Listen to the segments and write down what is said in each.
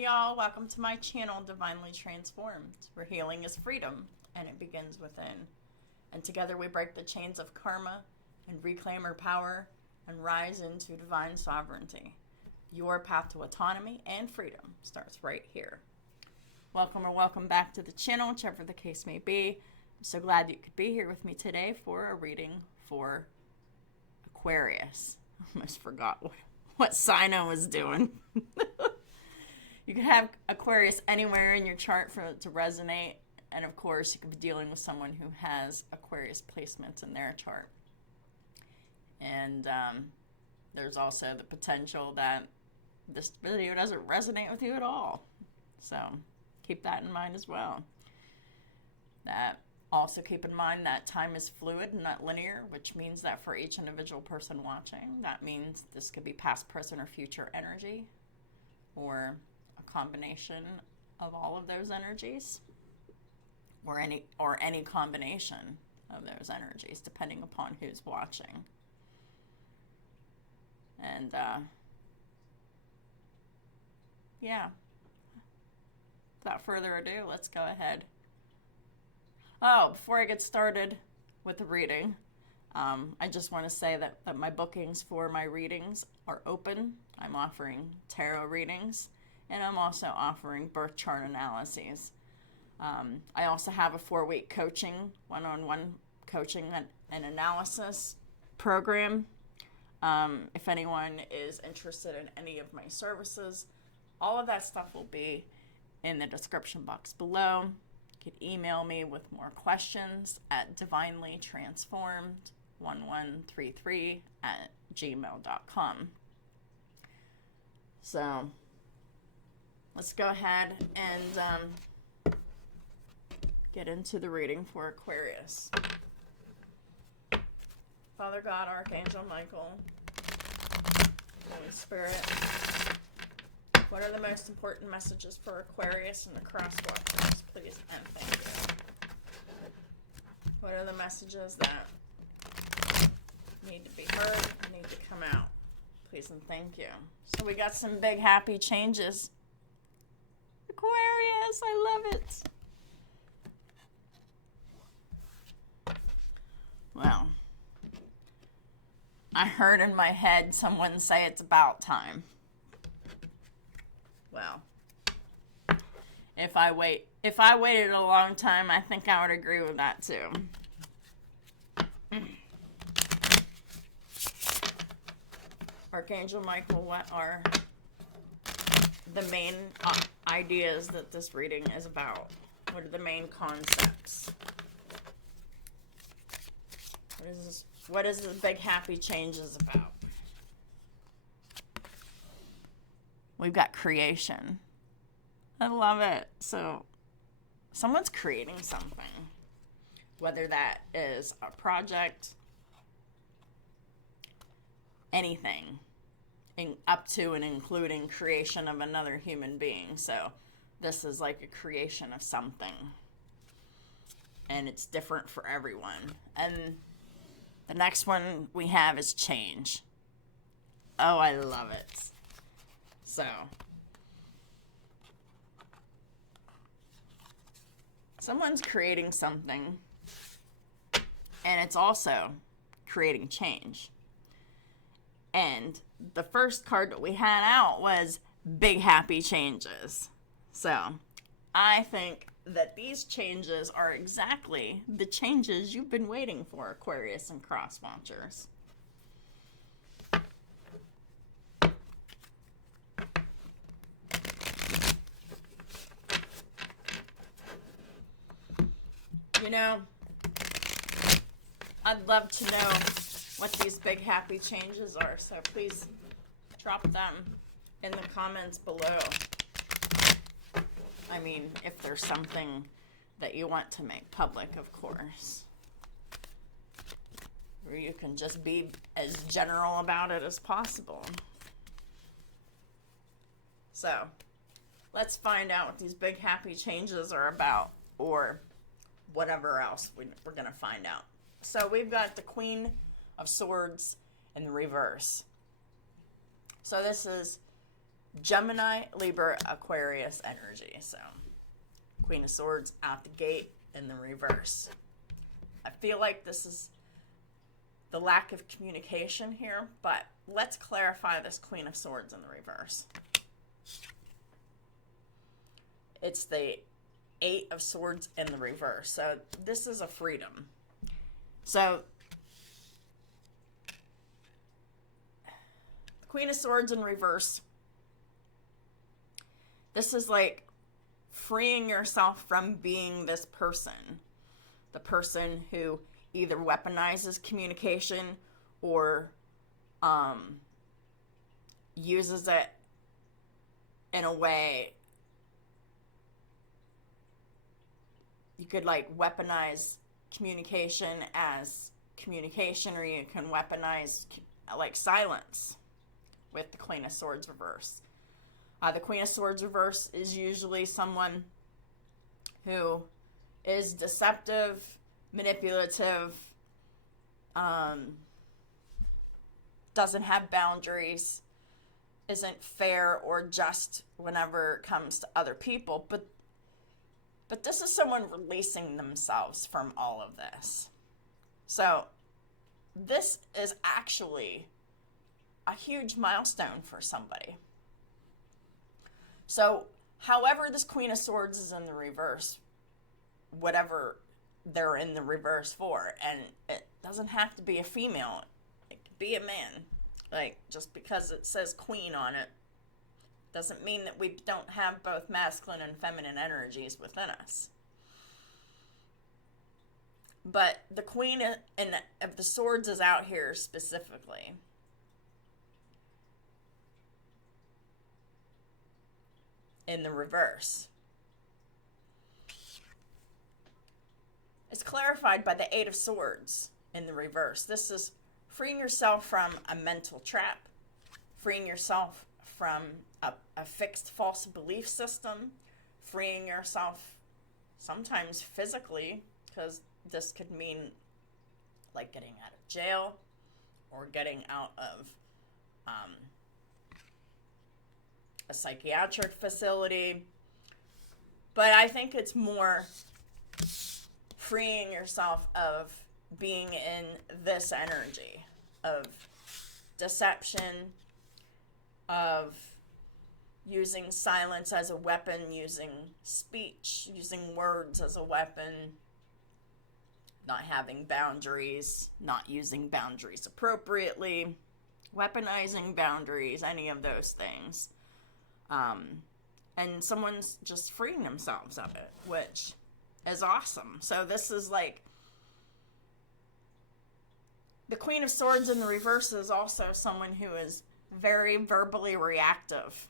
Hey y'all, welcome to my channel, Divinely Transformed, where healing is freedom and it begins within. And together we break the chains of karma and reclaim our power and rise into divine sovereignty. Your path to autonomy and freedom starts right here. Welcome or welcome back to the channel, whichever the case may be. I'm so glad that you could be here with me today for a reading for Aquarius. I almost forgot what sign I was doing. You could have Aquarius anywhere in your chart for it to resonate. And of course, you could be dealing with someone who has Aquarius placements in their chart. And there's also the potential that this video doesn't resonate with you at all. So keep that in mind as well. Also keep in mind that time is fluid and not linear, which means that for each individual person watching, that means this could be past, present, or future energy, or a combination of all of those energies, or any combination of those energies, depending upon who's watching. And yeah, without further ado, let's go ahead. Oh, before I get started with the reading, I just want to say that my bookings for my readings are open. I'm offering tarot readings, and I'm also offering birth chart analyses. I also have a 4-week coaching, one-on-one coaching and analysis program. If anyone is interested in any of my services, all of that stuff will be in the description box below. You could email me with more questions at divinelytransformed1133@gmail.com. So let's go ahead and get into the reading for Aquarius. Father God, Archangel Michael, Holy Spirit, what are the most important messages for Aquarius and the crosswatchers, please and thank you? What are the messages that need to be heard, need to come out, please and thank you? So we got some big happy changes. Aquarius, I love it. Well, I heard in my head someone say it's about time. Well, if I waited a long time, I think I would agree with that too. Archangel Michael, what are the main ideas that this reading is about? What are the main concepts? What is the big happy changes about? We've got creation. I love it. So someone's creating something, whether that is a project, anything, up to and including creation of another human being. So this is like a creation of something, and it's different for everyone. And the next one we have is change. Oh, I love it. So someone's creating something, and it's also creating change. And the first card that we had out was big happy changes. So I think that these changes are exactly the changes you've been waiting for, Aquarius and crosswatchers. You know, I'd love to know what these big happy changes are, so please drop them in the comments below. I mean, if there's something that you want to make public, of course. Or you can just be as general about it as possible. So, let's find out what these big happy changes are about, or whatever else we're going to find out. So we've got the Queen of Swords in the reverse. So this is Gemini, Libra, Aquarius energy. So Queen of Swords out the gate in the reverse. I feel like this is the lack of communication here, but let's clarify this Queen of Swords in the reverse. It's the Eight of Swords in the reverse. So this is a freedom. So Queen of Swords in reverse. This is like freeing yourself from being this person. The person who either weaponizes communication or uses it in a way. You could like weaponize communication as communication, or you can weaponize like silence with the Queen of Swords reverse. The Queen of Swords reverse is usually someone who is deceptive, manipulative, doesn't have boundaries, isn't fair or just whenever it comes to other people. But this is someone releasing themselves from all of this. So this is actually a huge milestone for somebody. So however this Queen of Swords is in the reverse, whatever they're in the reverse for, and it doesn't have to be a female, it could be a man. Like, just because it says queen on it doesn't mean that we don't have both masculine and feminine energies within us. But the Queen of the Swords is out here specifically. In the reverse. It's clarified by the Eight of Swords in the reverse. This is freeing yourself from a mental trap, freeing yourself from a fixed false belief system, freeing yourself sometimes physically, because this could mean like getting out of jail or getting out of a psychiatric facility. But I think it's more freeing yourself of being in this energy of deception, of using silence as a weapon, using speech, using words as a weapon, not having boundaries, not using boundaries appropriately, weaponizing boundaries, any of those things. And someone's just freeing themselves of it, which is awesome. So this is like, the Queen of Swords in the reverse is also someone who is very verbally reactive.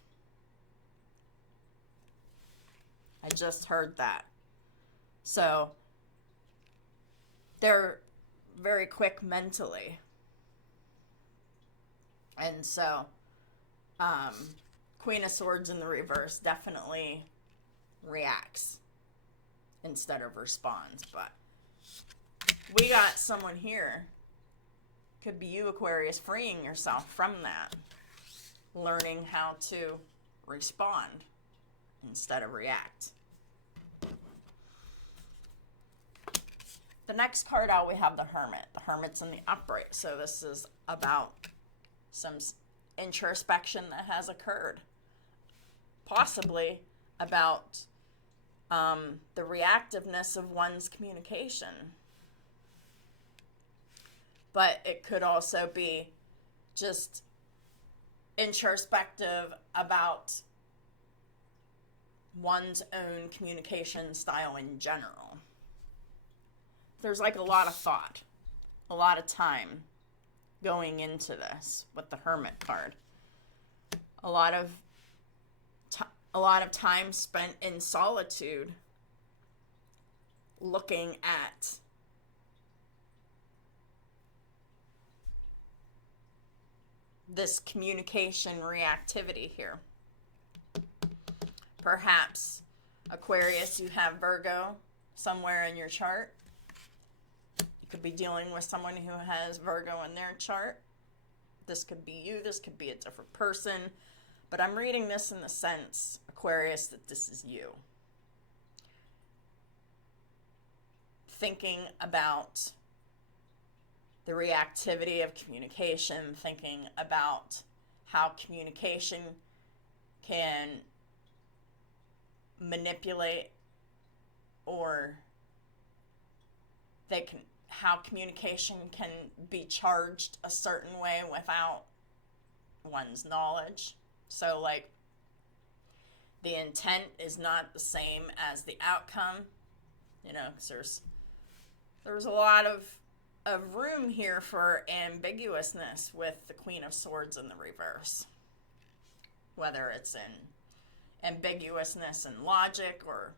I just heard that. So they're very quick mentally. And so Queen of Swords in the reverse definitely reacts instead of responds. But we got someone here, could be you, Aquarius, freeing yourself from that, learning how to respond instead of react. The next card out, we have the Hermit. The Hermit's in the upright, so this is about some introspection that has occurred. Possibly about the reactiveness of one's communication. But it could also be just introspective about one's own communication style in general. There's like a lot of thought, a lot of time going into this with the Hermit card. A lot of time spent in solitude looking at this communication reactivity here. Perhaps, Aquarius, you have Virgo somewhere in your chart. You could be dealing with someone who has Virgo in their chart. This could be you. This could be a different person. But I'm reading this in the sense, Aquarius, that this is you. Thinking about the reactivity of communication, thinking about how communication can manipulate, or how communication can be charged a certain way without one's knowledge. So like the intent is not the same as the outcome, because there's a lot of room here for ambiguousness with the Queen of Swords in the reverse. Whether it's in ambiguousness in logic or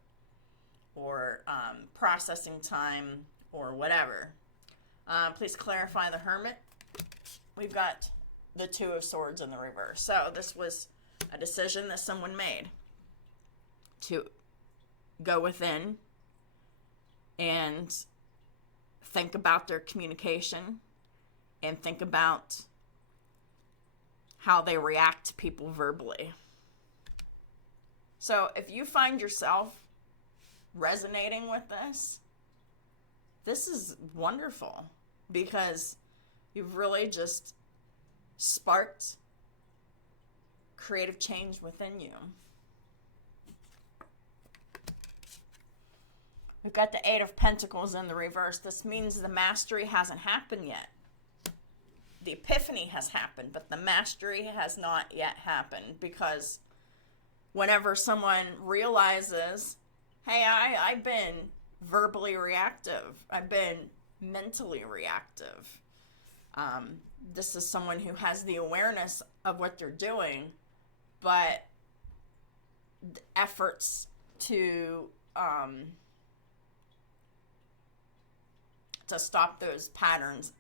processing time or whatever. Please clarify the Hermit. We've got the Two of Swords in the reverse. So this was a decision that someone made to go within and think about their communication and think about how they react to people verbally. So if you find yourself resonating with this is wonderful, because you've really just sparked creative change within you. We've got the Eight of Pentacles in the reverse. This means the mastery hasn't happened yet. The epiphany has happened, but the mastery has not yet happened, because whenever someone realizes, hey, I've been verbally reactive, I've been mentally reactive, this is someone who has the awareness of what they're doing, but the efforts to stop those patterns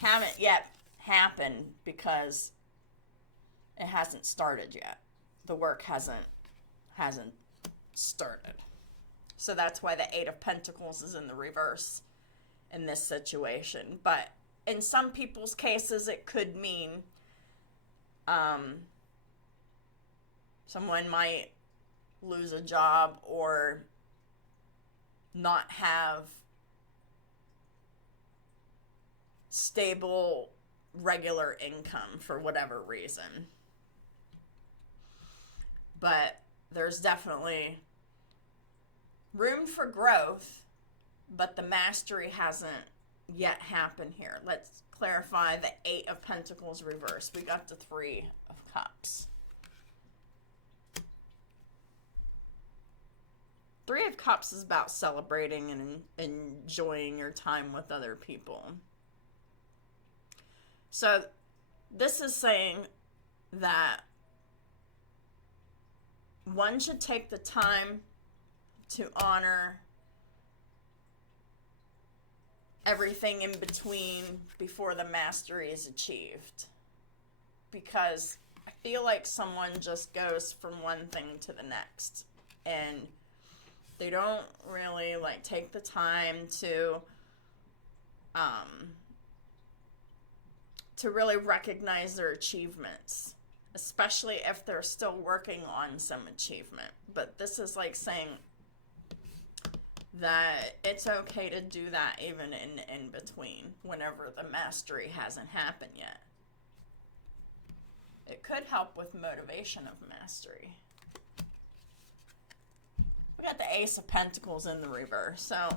haven't yet happened, because it hasn't started yet. The work hasn't started. So that's why the Eight of Pentacles is in the reverse in this situation. But in some people's cases, it could mean someone might lose a job or not have stable, regular income for whatever reason. But there's definitely room for growth, but the mastery hasn't yet happened here. Let's clarify the Eight of Pentacles reverse. We got the Three of Cups. Three of Cups is about celebrating and enjoying your time with other people. So this is saying that one should take the time to honor everything in between before the mastery is achieved. Because I feel like someone just goes from one thing to the next, and they don't really take the time to really recognize their achievements, especially if they're still working on some achievement. But this is saying that it's okay to do that even in between, whenever the mastery hasn't happened yet. It could help with motivation of mastery. We got the Ace of Pentacles in the reverse. So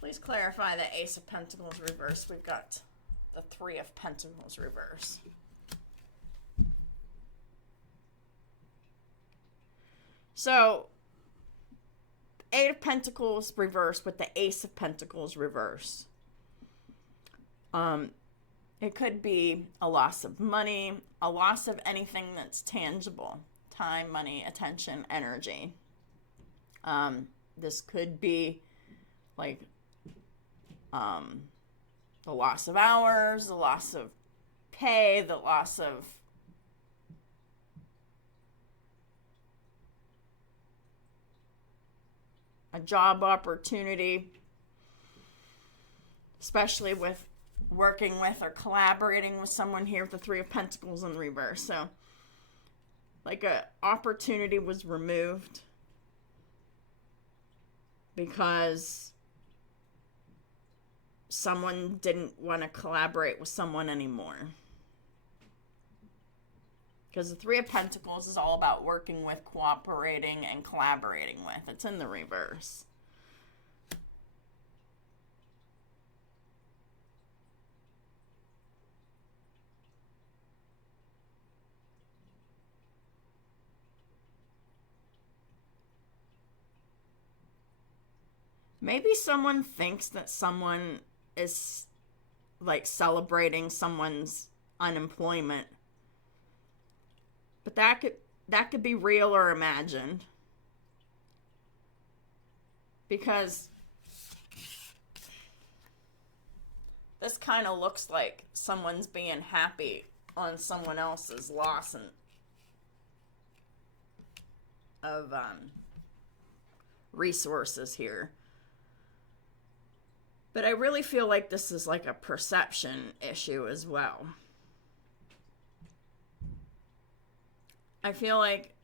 please clarify the Ace of Pentacles reverse. We've got the Three of Pentacles reverse. So Eight of Pentacles reverse with the Ace of Pentacles reverse. It could be a loss of money, a loss of anything that's tangible. Time, money, attention, energy. This could be the loss of hours, the loss of pay, the loss of a job opportunity, especially with working with or collaborating with someone here with the Three of Pentacles in reverse. So, like a opportunity was removed because someone didn't want to collaborate with someone anymore. Because the Three of Pentacles is all about working with, cooperating, and collaborating with. It's in the reverse. Maybe someone thinks that someone is like celebrating someone's unemployment. But that could be real or imagined. Because this kind of looks like someone's being happy on someone else's loss of resources here. But I really feel like this is like a perception issue as well. I feel like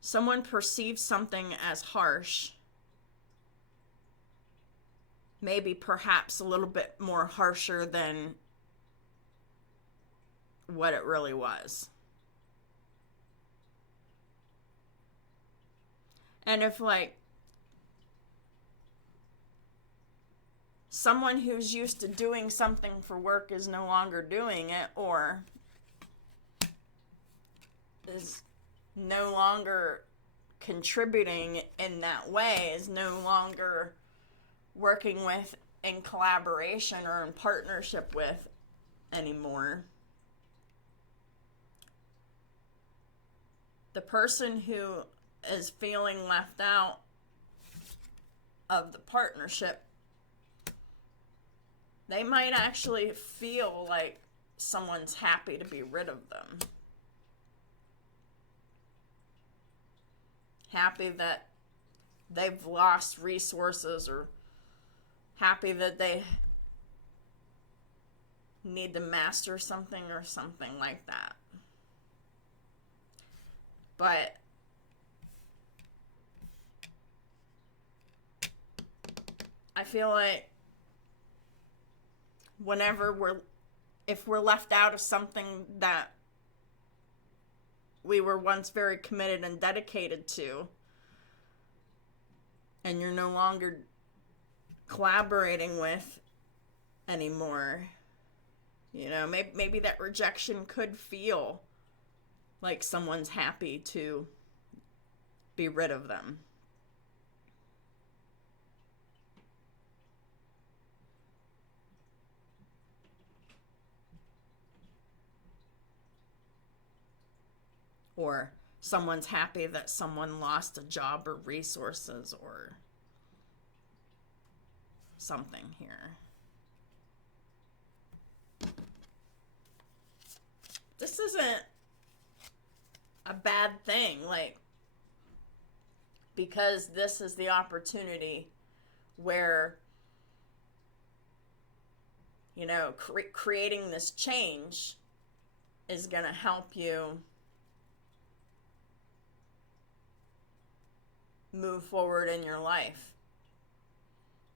someone perceives something as harsh, maybe perhaps a little bit more harsher than what it really was. And if like someone who's used to doing something for work is no longer doing it, or is no longer contributing in that way, is no longer working with in collaboration or in partnership with anymore, the person who is feeling left out of the partnership, they might actually feel like someone's happy to be rid of them. Happy that they've lost resources, or happy that they need to master something or something like that. But I feel like if we're left out of something that we were once very committed and dedicated to, and you're no longer collaborating with anymore, you know, maybe that rejection could feel like someone's happy to be rid of them. Or someone's happy that someone lost a job or resources or something here. This isn't a bad thing, like, because this is the opportunity where, you know, creating this change is going to help you move forward in your life.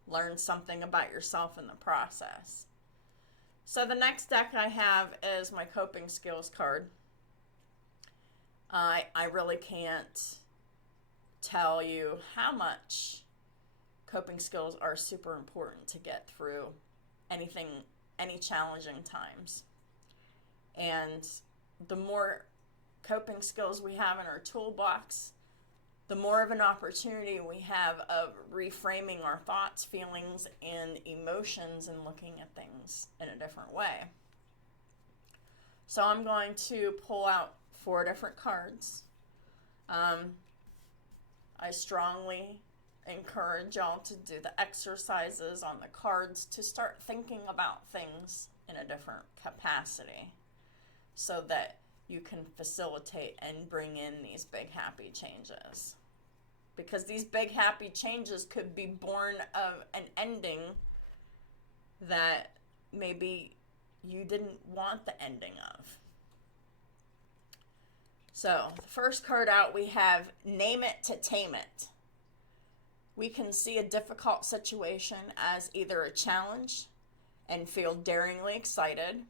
Learn something about yourself in the process. So the next deck I have is my coping skills card. I really can't tell you how much coping skills are super important to get through any challenging times. And the more coping skills we have in our toolbox, the more of an opportunity we have of reframing our thoughts, feelings, and emotions and looking at things in a different way. So I'm going to pull out 4 different cards. I strongly encourage y'all to do the exercises on the cards to start thinking about things in a different capacity so that you can facilitate and bring in these big happy changes. because these big happy changes could be born of an ending that maybe you didn't want the ending of. So, the first card out, we have Name It to Tame It. We can see a difficult situation as either a challenge and feel daringly excited,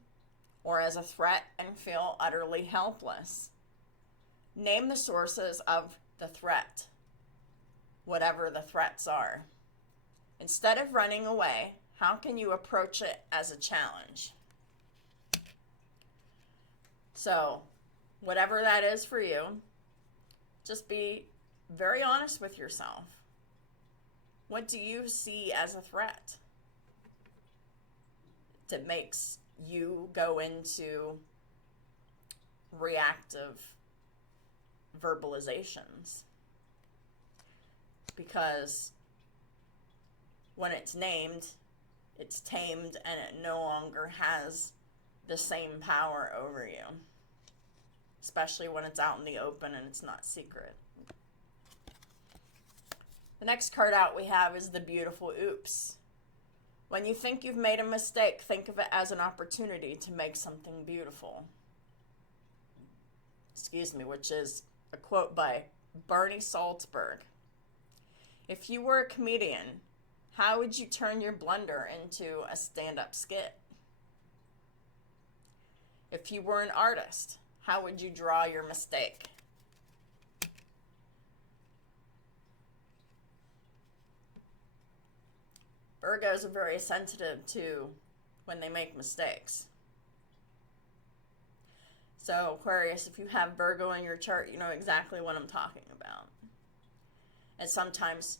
or as a threat and feel utterly helpless. Name the sources of the threat, whatever the threats are. Instead of running away, how can you approach it as a challenge? So, whatever that is for you, just be very honest with yourself. What do you see as a threat that makes you go into reactive verbalizations? Because when it's named, it's tamed, and it no longer has the same power over you. Especially when it's out in the open and it's not secret. The next card out we have is the beautiful oops. When you think you've made a mistake, think of it as an opportunity to make something beautiful. Which is a quote by Barney Salzberg. If you were a comedian, how would you turn your blunder into a stand-up skit? If you were an artist, how would you draw your mistake? Virgos are very sensitive to when they make mistakes. So Aquarius, if you have Virgo in your chart, you know exactly what I'm talking about. And sometimes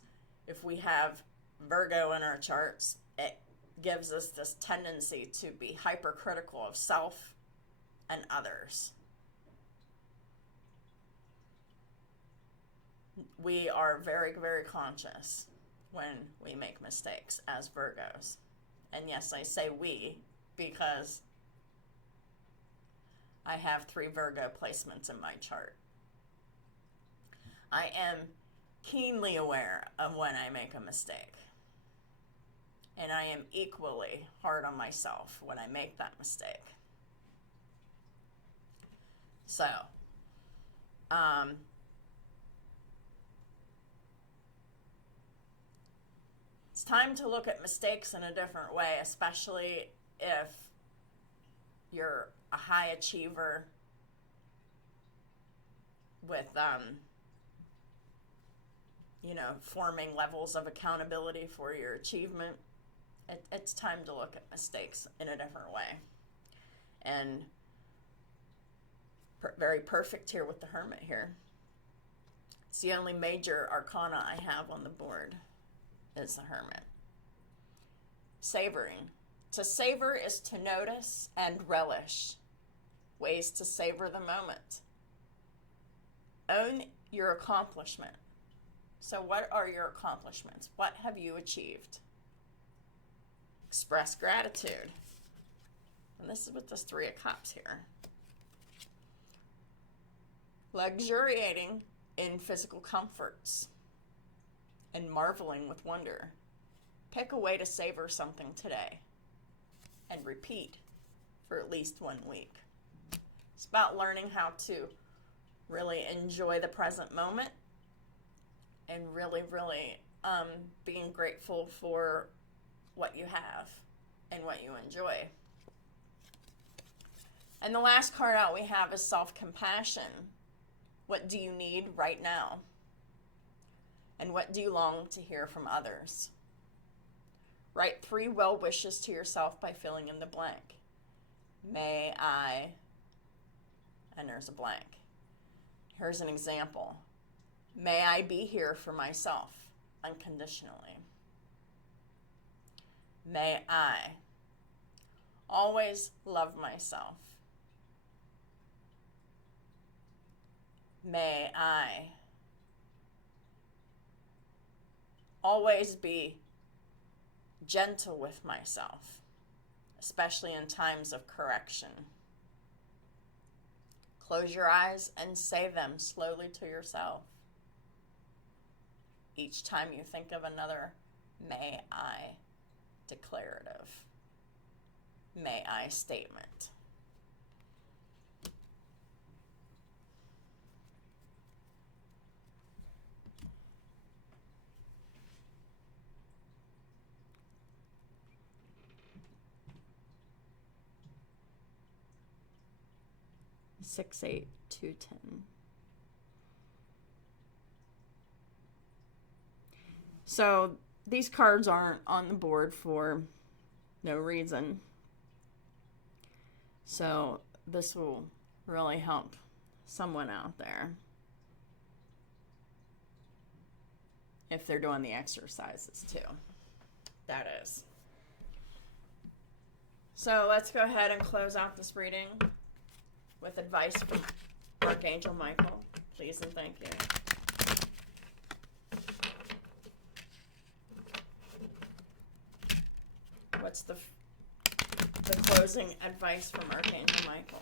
if we have Virgo in our charts, it gives us this tendency to be hypercritical of self and others. We are very, very conscious when we make mistakes as Virgos. And yes, I say we because I have 3 Virgo placements in my chart. I am keenly aware of when I make a mistake. And I am equally hard on myself when I make that mistake. So, it's time to look at mistakes in a different way, especially if you're a high achiever with, forming levels of accountability for your achievement. It's time to look at mistakes in a different way. And very perfect here with the Hermit here. It's the only major arcana I have on the board is the Hermit. Savoring. To savor is to notice and relish. Ways to savor the moment. Own your accomplishment. So what are your accomplishments? What have you achieved? Express gratitude. And this is with this 3 of Cups here. Luxuriating in physical comforts and marveling with wonder. Pick a way to savor something today and repeat for at least 1 week. It's about learning how to really enjoy the present moment and really, really being grateful for what you have and what you enjoy. And the last card out we have is self-compassion. What do you need right now? And what do you long to hear from others? Write 3 well wishes to yourself by filling in the blank. May I, and there's a blank. Here's an example. May I be here for myself unconditionally. May I always love myself. May I always be gentle with myself, especially in times of correction. Close your eyes and say them slowly to yourself. each time you think of another may I declarative, may I statement. Six, 8, 2, 10. So these cards aren't on the board for no reason. So this will really help someone out there if they're doing the exercises too. That is. So let's go ahead and close out this reading with advice from Archangel Michael. Please and thank you. What's the closing advice from Archangel Michael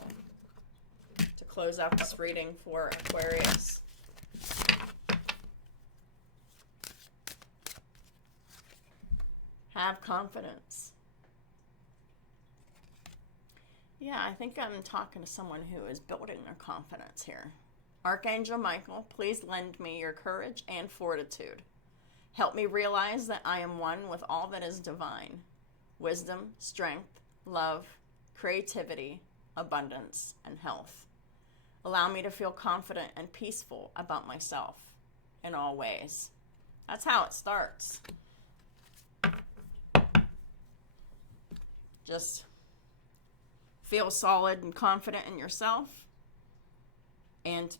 to close out this reading for Aquarius? Have confidence. Yeah, I think I'm talking to someone who is building their confidence here. Archangel Michael, please lend me your courage and fortitude. Help me realize that I am one with all that is divine. Wisdom, strength, love, creativity, abundance, and health. Allow me to feel confident and peaceful about myself in all ways. That's how it starts. Just feel solid and confident in yourself and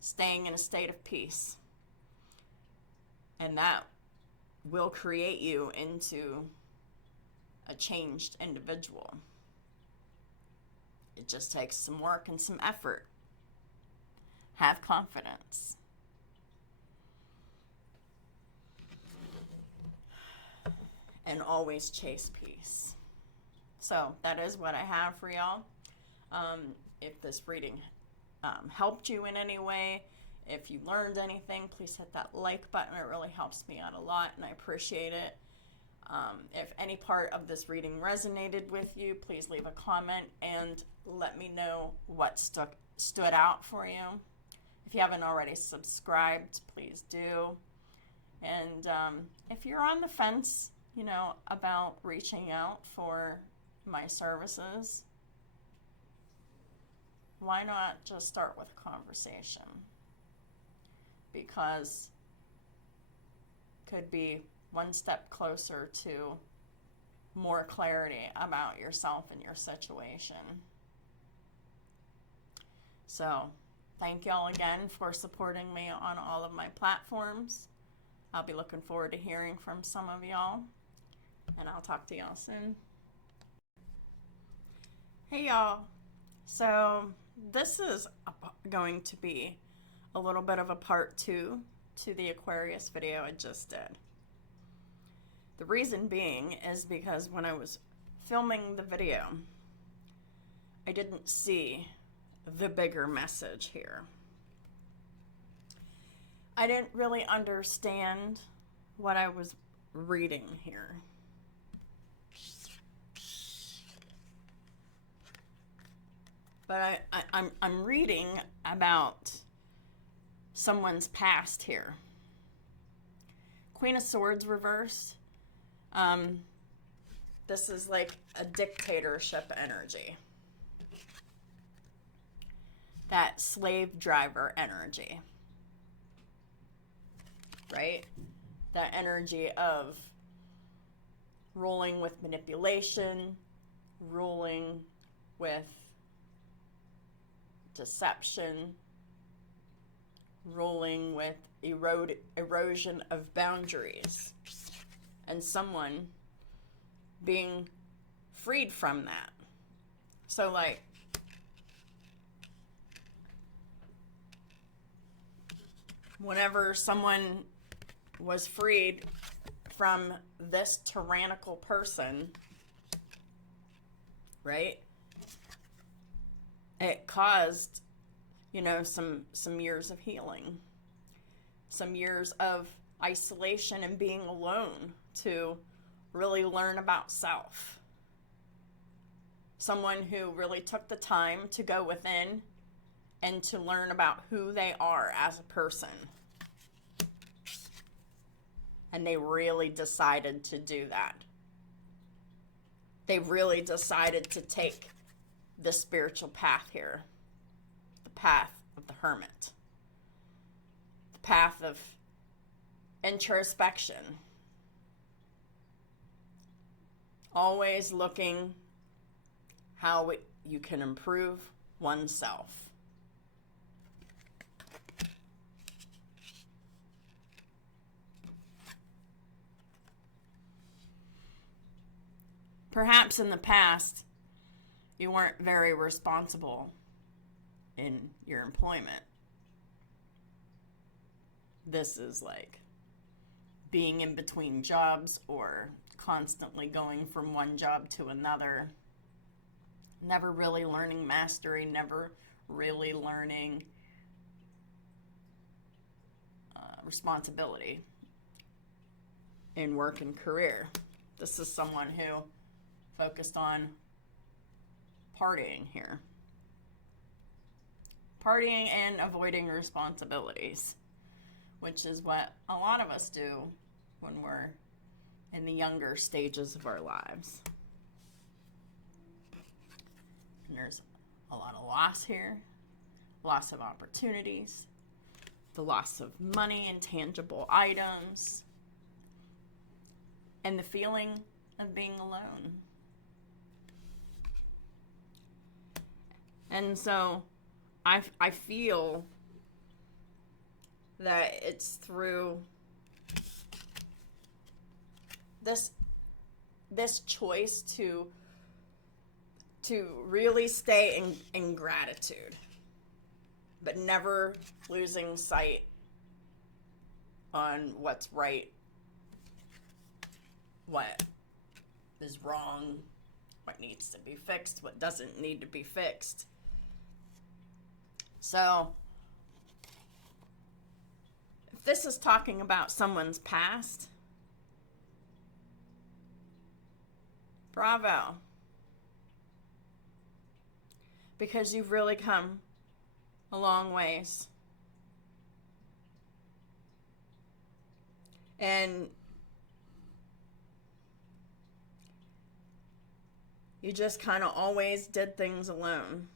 staying in a state of peace. And that will create you into a changed individual. It just takes some work and some effort. Have confidence. And always chase peace. So that is what I have for y'all. If this reading helped you in any way, if you learned anything, please hit that like button. It really helps me out a lot, and I appreciate it. If any part of this reading resonated with you, please leave a comment and let me know what stood out for you. If you haven't already subscribed, please do. And if you're on the fence, about reaching out for my services, why not just start with a conversation? Because could be one step closer to more clarity about yourself and your situation. So thank y'all again for supporting me on all of my platforms. I'll be looking forward to hearing from some of y'all, and I'll talk to y'all soon. Hey y'all, so this is going to be a little bit of a part 2 to the Aquarius video I just did. The reason being is because when I was filming the video, I didn't see the bigger message here. I didn't really understand what I was reading here. But I'm reading about someone's past here. Queen of Swords reversed. This is like a dictatorship energy. That slave driver energy. Right? That energy of ruling with manipulation, ruling with deception, ruling with erosion of boundaries, and someone being freed from that. So like, whenever someone was freed from this tyrannical person, right? It caused, some years of healing, some years of isolation and being alone to really learn about self. Someone who really took the time to go within and to learn about who they are as a person. And they really decided to do that. They really decided to take the spiritual path here. The path of the hermit. The path of introspection. Always looking how you can improve oneself. Perhaps in the past, you weren't very responsible in your employment. This is like being in between jobs or constantly going from one job to another. Never really learning mastery, never really learning responsibility in work and career. This is someone who focused on partying here. Partying and avoiding responsibilities, which is what a lot of us do when we're in the younger stages of our lives. And there's a lot of loss here, loss of opportunities, the loss of money and tangible items, and the feeling of being alone. And so I feel that it's through this choice to really stay in gratitude, but never losing sight on what's right, what is wrong, what needs to be fixed, what doesn't need to be fixed. So, if this is talking about someone's past, bravo. Because you've really come a long ways. And you just kind of always did things alone.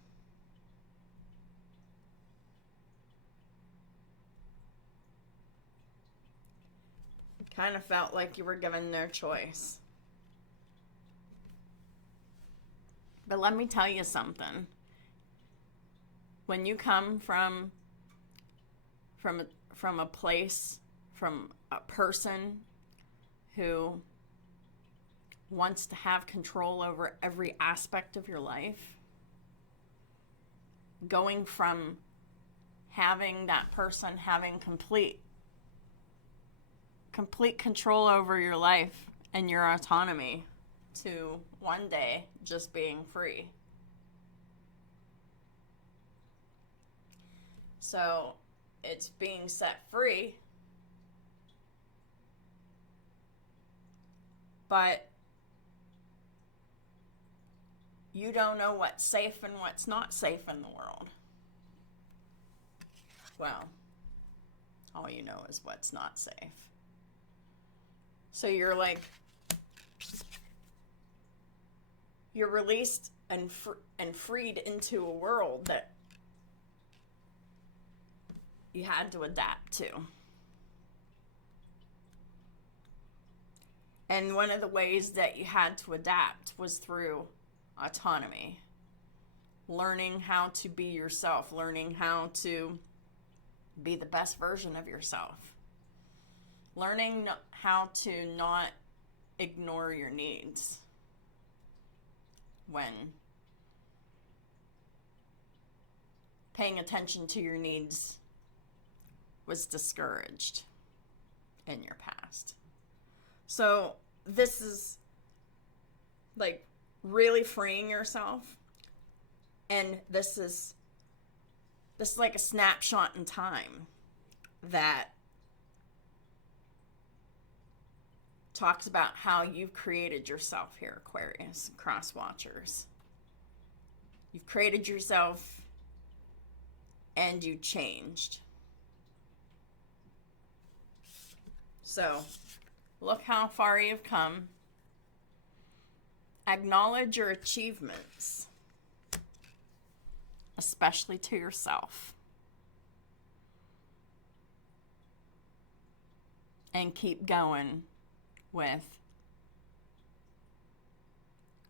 Kind of felt like you were given no choice. But let me tell you something. When you come from a place, from a person who wants to have control over every aspect of your life, going from having that person having complete control over your life and your autonomy to one day just being free. So it's being set free, but you don't know what's safe and what's not safe in the world. Well, all you know is what's not safe. So you're released and freed into a world that you had to adapt to. And one of the ways that you had to adapt was through autonomy. Learning how to be yourself, learning how to be the best version of yourself. Learning how to not ignore your needs when paying attention to your needs was discouraged in your past. So this is like really freeing yourself, and this is like a snapshot in time that talks about how you've created yourself here, Aquarius, cross watchers. You've created yourself and you changed. So, look how far you've come. Acknowledge your achievements, especially to yourself. And keep going with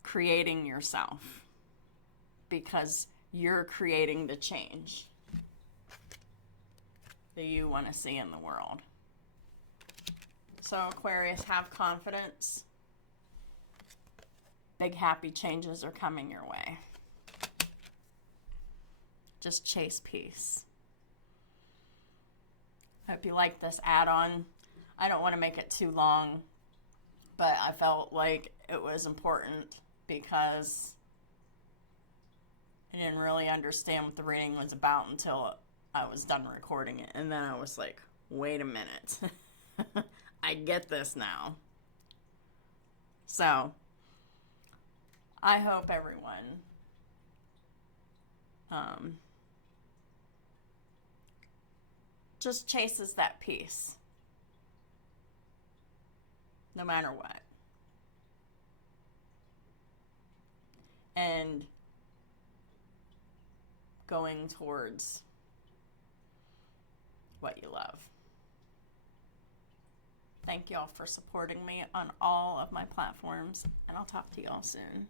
creating yourself, because you're creating the change that you want to see in the world. So Aquarius, have confidence. Big happy changes are coming your way. Just chase peace. Hope you like this add-on. I don't want to make it too long, but I felt like it was important because I didn't really understand what the reading was about until I was done recording it. And then I was like, wait a minute. I get this now. So, I hope everyone just chases that peace, no matter what. And going towards what you love. Thank you all for supporting me on all of my platforms, and I'll talk to you all soon.